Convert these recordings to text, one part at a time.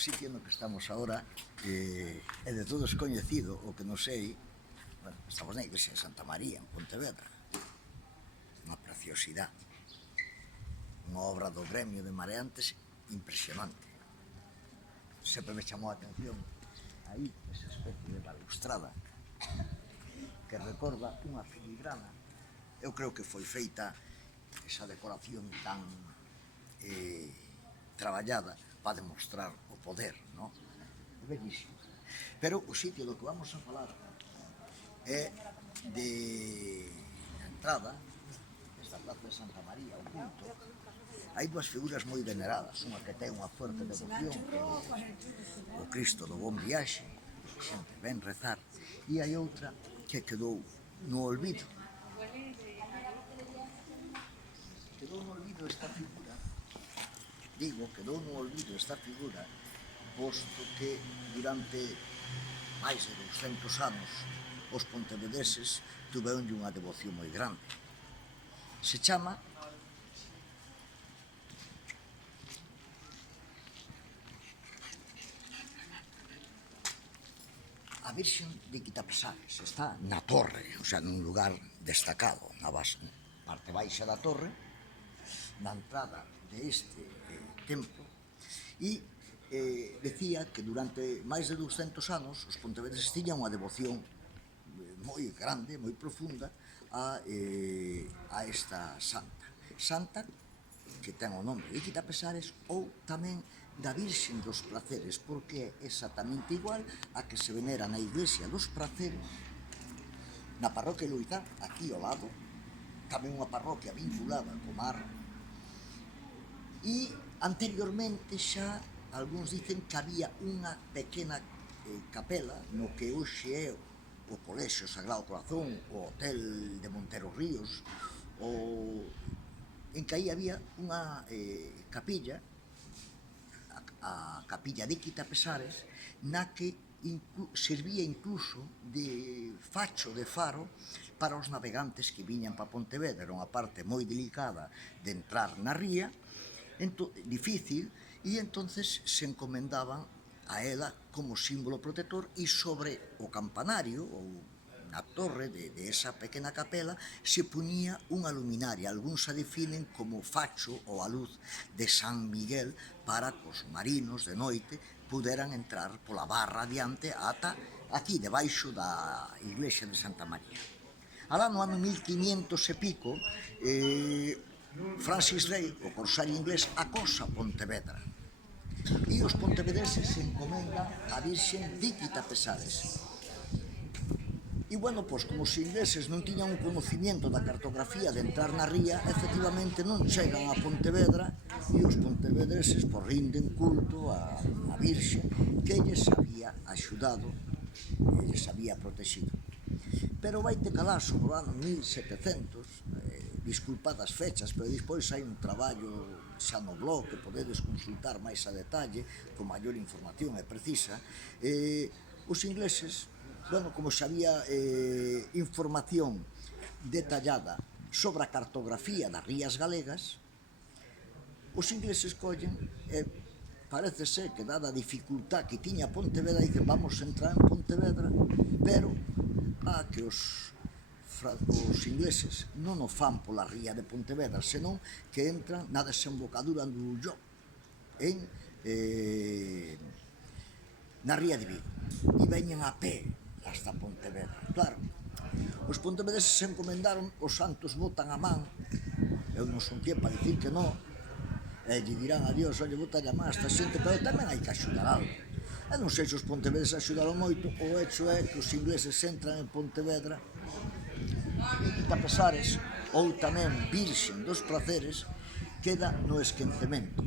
sitio no que estamos agora é de todos coñecido, o que non sei, bueno, estamos na iglesia de Santa María, en Pontevedra, unha preciosidade, unha obra do gremio de mareantes impresionante. Sempre me chamou a atención aí esa especie de balustrada que recorda unha filigrana. Eu creo que foi feita esa decoración tan traballada para demostrar o poder, non? É bellísimo. Pero o sitio do que vamos a falar é de entrada desta plaza de Santa María, ao punto. Hai dúas figuras moi veneradas, unha que ten unha fuerte devoción, que é o Cristo do Bon Viaxe, que sempre ven rezar, e hai outra que quedou no olvido. Quedou no olvido esta figura, quedou no olvido esta figura, posto que durante máis de 200 anos os pontevedeses tuveronlle unha devoción moi grande. Se chama a Virxen de Quitapesares. Está na torre, o sea, nun lugar destacado, na parte baixa da torre, na entrada deste templo, e decía que durante máis de 200 anos os pontevedeses tiñan unha devoción moi grande, moi profunda a esta santa que ten o nome de Quitapesares, ou tamén da Virxen dos Praceres, porque é exactamente igual a que se venera na iglesia dos Praceres, na parroquia de Loitán, aquí ao lado, tamén unha parroquia vinculada co mar. E anteriormente xa algúns dicen que había unha pequena capela no que hoxe é o Colexio Sagrado Corazón, o Hotel de Montero Ríos, en que aí había unha capilla, a capilla de Quitapesares, na que servía incluso de facho, de faro, para os navegantes que viñan para Pontevedra. Era unha parte moi delicada de entrar na ría, difícil, e entonces se encomendaban a ela como símbolo protector, e sobre o campanario ou na torre de esa pequena capela se puñía unha luminaria. Algúns a definen como facho ou a luz de San Miguel, para que os marinos de noite puderan entrar pola barra adiante ata aquí debaixo da iglesia de Santa María. Alá no ano 1500 e pico, Francis Drake, o corsario inglés, acosa Pontevedra, e os pontevedeses se encomendan a Virxen de Quitapesares. E, bueno, pois, como os ingleses non tiñan un conocimiento da cartografía de entrar na ría, efectivamente non chegan a Pontevedra, e os pontevedreses rinden culto a Virxen, que lles había axudado, e lles había protegido. Pero vaite calar sobre o ano 1700, disculpad as fechas, pero despois hai un traballo xa no blog que podedes consultar máis a detalle, con maior información e precisa. Os ingleses, bueno, como xa había información detallada sobre a cartografía das rías galegas, os ingleses collen, parece ser que dada a dificultad que tiña Pontevedra, dicen, vamos a entrar en Pontevedra, pero que os ingleses non o fan pola ría de Pontevedra, senón que entran na desembocadura do Ulló, na ría de Vigo, e veñen a pé hasta Pontevedra. Claro, os pontevedeses se encomendaron, os santos botan a man, eu non son quen para dicir que non, e lle dirán a Dios, oye, botan a man a esta xente, pero tamén hai que axudar algo. E non sei se os pontevedeses axudaron moito, o hecho é que os ingleses entran en Pontevedra, e Quitapesares, ou tamén Virxen dos Praceres, queda no esquecemento,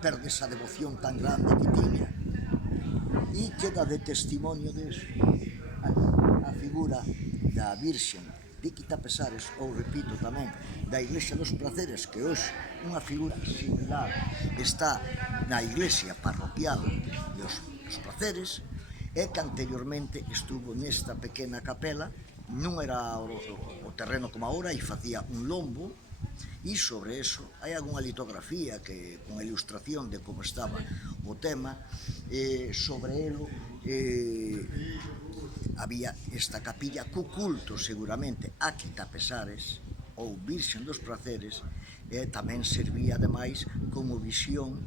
perde esa devoción tan grande que tiña, e queda de testimonio deso a figura da Virxen de Quitapesares, ou, repito, tamén da Iglesia dos Praceres, que hoxe unha figura similar está na iglesia parroquial dos Praceres, e que anteriormente estuvo nesta pequena capela. Non era o terreno como agora, e facía un lombo, E sobre eso hai algunha litografía que con a ilustración de como estaba o tema, sobre elo había esta capilla co culto seguramente a Quitapesares ou Virxen dos Praceres, e tamén servía ademais como visión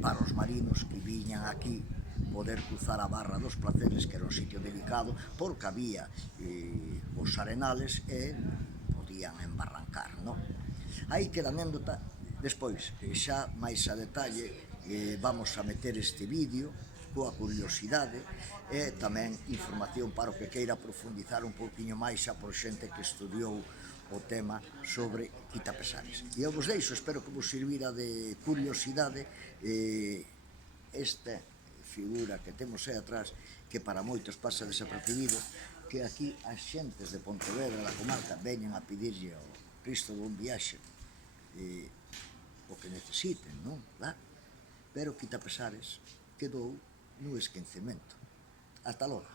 para os marinos que viñan aquí poder cruzar a Barra dos Praceres, que era un sitio delicado porque había os arenales e podían embarrancar, non? Aí queda anécdota. Despois, xa máis a detalle, vamos a meter este vídeo coa curiosidade e tamén información para o que queira profundizar un pouquiño máis xa por xente que estudiou o tema sobre Quitapesares. E eu vos deixo, espero que vos sirvira de curiosidade esta figura que temos aí atrás, que para moitos pasa desapercibido, que aquí as xentes de Pontevedra, da comarca, veñen a pedirlle ao Cristo do Bon Viaxe o que necesiten, non? Claro. Pero Quitapesares quedou no esquecemento. Hasta logo.